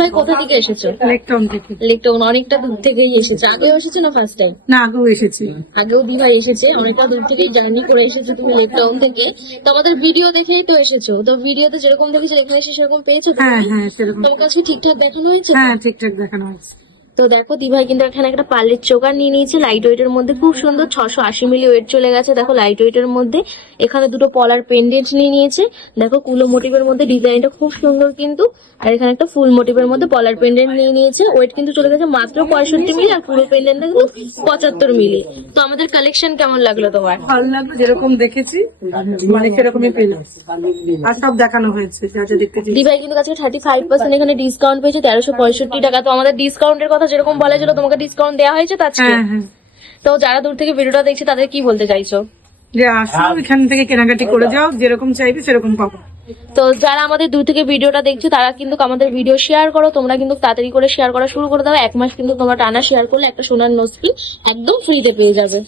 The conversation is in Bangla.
ভাই কোথা থেকে এসেছো? লেকটাউন থেকে। লেকটাউন অনেকটা দূর থেকেই এসেছে। আগেও এসেছো না ফার্স্ট টাইম? না, আগেও এসেছি। আগেও দিভাই এসেছে, অনেকটা দূর থেকেই জার্নি করে এসেছো তুমি লেকটাউন থেকে। তো আমাদের ভিডিও দেখেই তো এসেছো, তো ভিডিওতে যেরকম দেখেছো এখানে এসে সেরকম পেয়েছো তো? হ্যাঁ হ্যাঁ, সেরকম। তোমার কাছে ঠিকঠাক দেখানো হয়েছে তো? হ্যাঁ, ঠিকঠাক দেখানো হয়েছে। তো দেখো দিভাই কিন্তু এখানে একটা পার্লের চোকার নিয়ে নিয়েছে লাইট ওয়েটের মধ্যে, খুব সুন্দর 680 মিলি ওয়েট চলে গেছে দেখো লাইট ওয়েটের মধ্যে। এখানে দুটো পলার পেন্ডেন্ট নিয়ে নিয়েছে, দেখো কুলো মোটিভের মধ্যে ডিজাইনটা খুব সুন্দর কিন্তু। আর এখানে একটা ফুল মোটিভের মধ্যে পলার পেন্ডেন্ট নিয়ে নিয়েছে, ওয়েট কিন্তু চলে গেছে মাত্র 65 মিলি, আর পুরো পেন্ডেন্টটা কিন্তু 75 মিলি। তো আমাদের কালেকশন কেমন লাগলো তোমার? ভালো লাগলো, যেরকম দেখেছি মানে সেরকমই পেলাম। আর সব দেখানো হয়েছে যা যা দেখতে চেয়েছি। দিভাই কিন্তু কাছে 35% এখানে ডিসকাউন্ট পেয়েছে 1365 টাকা। তো আমাদের ডিসকাউন্টের কথা যেরকম বলা ছিল, তোমাকে ডিসকাউন্ট দেওয়া হয়েছে তো আজকে? হ্যাঁ হ্যাঁ, তো যারা দূর থেকে ভিডিওটা দেখছে তাদের কি বলতে চাইছো? যে আসো এখান থেকে কেনাকাটি করে যাও, যেরকম চাইবে সেরকম পাবো। তো যারা আমাদের দূর থেকে ভিডিওটা দেখছো তারা কিন্তু আমাদের ভিডিও শেয়ার করো, তোমরা কিন্তু তাড়াতাড়ি করে শেয়ার করা শুরু করে দাও। 1 মাস কিন্তু তোমরা টানা শেয়ার করলে একটা সোনার নোজ একদম ফ্রিতে পেয়ে যাবে।